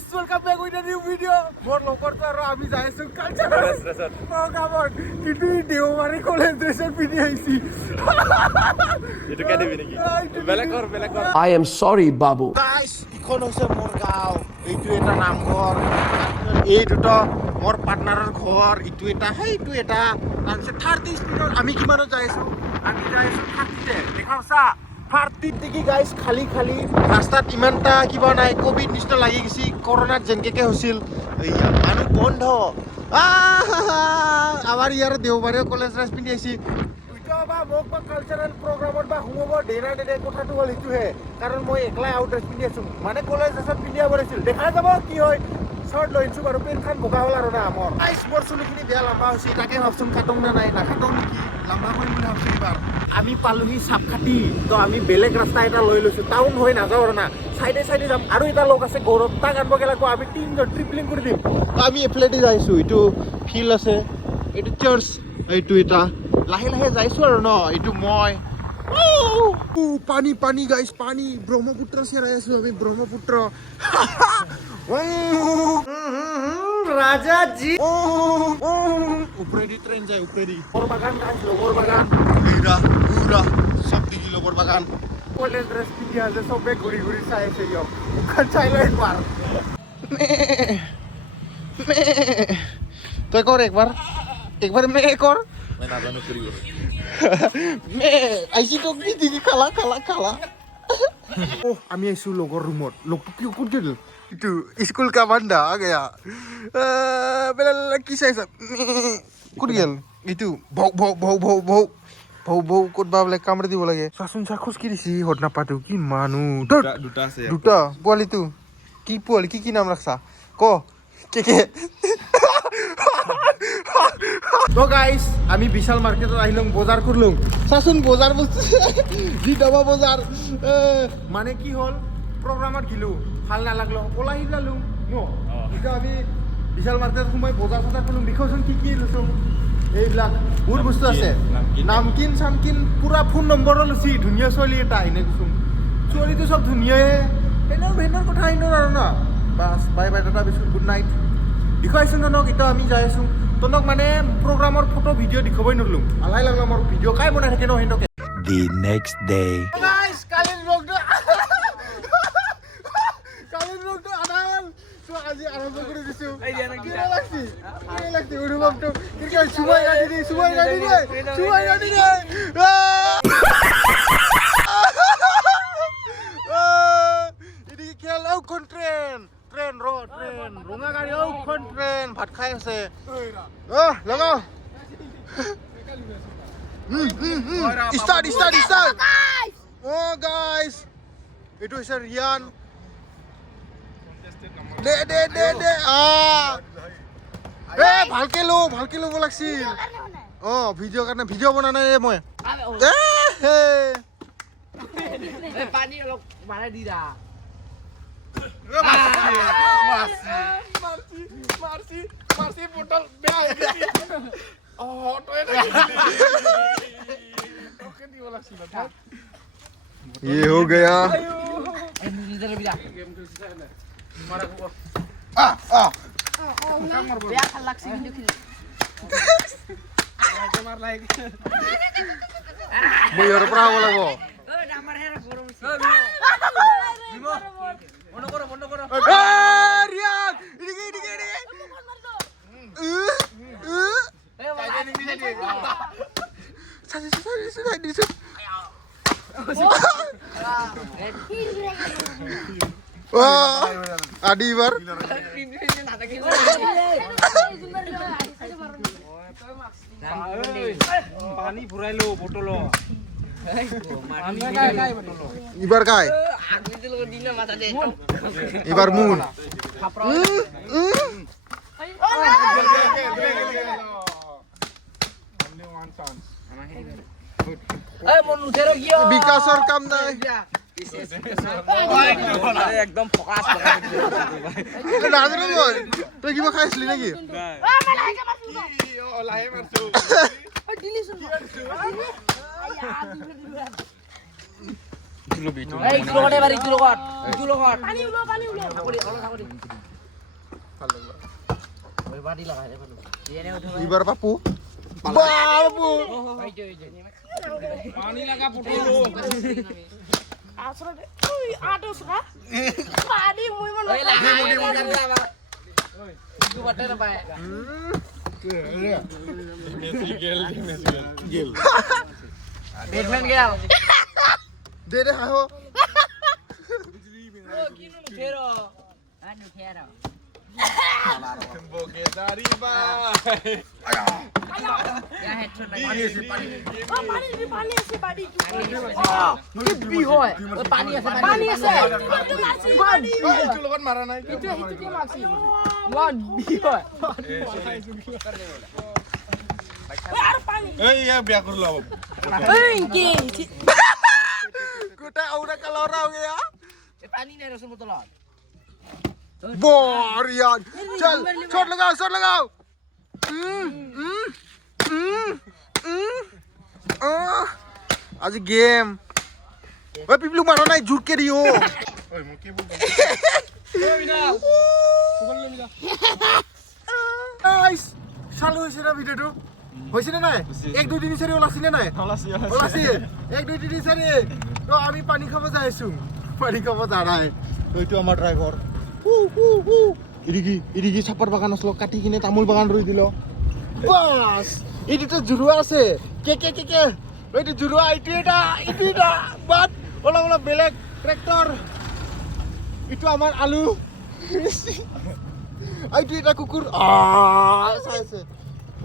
guys, welcome back with a new video. More longer to our Ami Jaisu culture. Oh come on, itu Deowari college dresser pini aisi. Itu kade bini ki. Belakor. I am sorry, Babu. Guys, ikon hoise mor gaon. Eitu eta namghor. এই দুটো মোৰ পাৰ্টনাৰৰ ঘৰ ইটো এটা সেইটো এটা তাৰপিছত 30 স্পীডত আমি কিমানত যাই আছো আমি যাই আছো 30তে দেখাও চা 30 দেখি গাইছ খালি ৰাস্তাত ইমানটা কিবা নাই কোভিড নিচিনা লাগি গৈছি কৰোনাত যেনকে হৈছিল এইয়া মানুহ বন্ধ আমাৰ ইয়াৰ দেওবাৰে কলেজ ড্ৰেছ পিন্ধি আহিছি বা মোক বা কালচাৰেল প্ৰগ্ৰামত বা সোমাব ডেৰা কথাটো হ'ল এইটোহে কাৰণ মই একলাই আউট ড্ৰেছ পিন্ধি আছো মানে কলেজ ড্ৰেছত পিন্ধি আহিব লাগিছিল দেখা যাব কি হয় শৰ্ট লইছো বাৰু পেনখান বগা হল আৰু না আমাৰ আইস বৰ চুলিখিনি বেয়া লম্বা হৈছে তাকে ভাবচোন কাটং না নাই নাকাটং নেকি লম্বা কৰিম বুলি ভাবছো এইবাৰ আমি পালোহি সাপখাতি তো আমি বেলেগ ৰাস্তা এটা লৈ লৈছো টাউন হৈ নাযাওঁ আৰু না সাইডে যাম আৰু এটা লোক আছে গৌৰৱ তাক আনব গেলাকো আমি তিনজন ট্ৰিপলিং কৰি দিম আমি এফলেদি যাইছো এইটো ফিল্ড আছে এইটো চাৰ্চ এইটো এটা লাহে যাইছো আৰু ন এইটো মই পানী গাইছ পানী ব্ৰহ্মপুত্ৰ চেৰাই আছো আমি ব্ৰহ্মপুত্ৰ রাজা জি উপরেদি ট্রেন যায় উপরেদি লগর বাগান গাছ লগর বাগান এইরা পুরা সব দিকে লগর বাগান কলেজ ড্রেস পিন্ধি আছে সবে ঘুরি চাই আছে ইয়ক ওখান চাইলো একবার তুই কর একবার মে কর मैं ना जानो करी মে আইছি তো দিদি খালা আমি আইছো লগৰ ৰুমত লগটো কি কোন গেল itu school ka banda gaya bela কি চাইছা কোন গেল itu bau ক'ত বা বলে কামড়ে দিব লাগে চাচোন চাখোজ কি দিছি হদ নাপাতো কি মানুহ দুটা আছে দুটা পোৱালিটো কি পোৱালি কি নাম ৰাখছা ক কে তো গাইস আমি বিশাল মাৰ্কেটত আহিলং বজাৰ কৰলুং চাচোন বজাৰ বলছে জি ডাবা বজাৰ মানে কি হল প্রোগ্রামত গিলো ভাল না লাগলো ওলা হিলালুং নো এটা আমি বিশাল মার্কেটত সময় বজাৰ করলুং দেখোন কি লুচুং এইবিলাক বহুত বস্তু আছে নামকিন সামকিন পুরা ফোন নম্বৰ লুচি ধুনীয়া ছোৱালী এটা এনে কৈছো ছোৱালীটো সব ধুনীয়ায়ে ভেনৰ কথা আহিনো আৰু না বাস বাই টাটা বিস্কুট গুড নাইট দেখাইছো নক এটা আমি যাই আছো তনক মানে প্ৰোগ্ৰামৰ ফটো ভিডিও দেখাবই নলুং আলাই লাগলো মোৰ ভিডিও কাই বনাই থাকে ন হেনকে The next day. গাইস কালিৰ ৰগটো আদাল তো আজি আৰম্ভ কৰি দিছো এই কি লাগছি উৰুমটো কি সুমাই গাড়ি দি ইদি খেল আউ ট্রেন রঙা গাড়ি আউ ট্রেন ভাত খাই আছে লগাও start oh guys itu is Rian de ভালকে লো লাগছিল ভিডিও কাৰণে ভিডিও বনা নাই মই পানী অলপ মাৰাই দি দা মাৰছি বটল বেয়া ये हो गया আদি এবাৰ পানি ভৰাইলো বোতল এবাৰ গায় এবাৰ মুন বিকাশৰ কাম নাই একদম ফকাস নাজৰো মই তই কিবা খাইছিলি নেকি কিলো বিটো এই কিলো কত এবাৰ কিলো কত পানী উলো ভাল লাগলো ওই বাড়ি লাগাই দে বানু এনে উঠো এইবাৰ পাপু বাবু এই যে পানী লাগা পুটলো আসলে ওই আটস না পানি মুই মন ওই লাগাই তু বাটে না পায় মেসি গেল বেটম্যান গেল দে দে হাহো ও কিনু ফেরো আনু ফেরো বগেদারি বাই ইয়া হেডশট না পানি আছে পানি কি হয় ওই পানি আছে পানি আছে এইটো লগত মাৰা নাই কি মাৰছি ওয়ান বি হয় আৰ পানি এই ইয়া বিয়া কৰলো এই কি গোটাই আউৰা কালৰ হৈ গয়া এ পানি নাই ৰসুন বোতলত বঢ়িয়া চল শট লাগাও আজি গেম ঐ পিপলু মাৰা নাই জোৰকে দিও ওই মোক কি বল গাইস চালু হৈছে না ভিডিওটো হৈছে নে নাই 1 2 3 4 ওলাছি নে নাই ওলাছি 1 2 3 4 তো আমি পানী খাব যাই আছো পানী খাব যা নাই এইটো আমাৰ ড্ৰাইভাৰ ইৰিগি চাপাৰ বাগান আছিল কাটি কিনে তামোল বাগান ৰুই দিল বাস এইটো জুৰুৱা আছে কে এইটো জুৰুৱা এইটো এটা বাট অলপ বেলেগ ট্ৰেক্টৰ এইটো আমাৰ আলু এইটো এটা কুকুৰ চাই আছে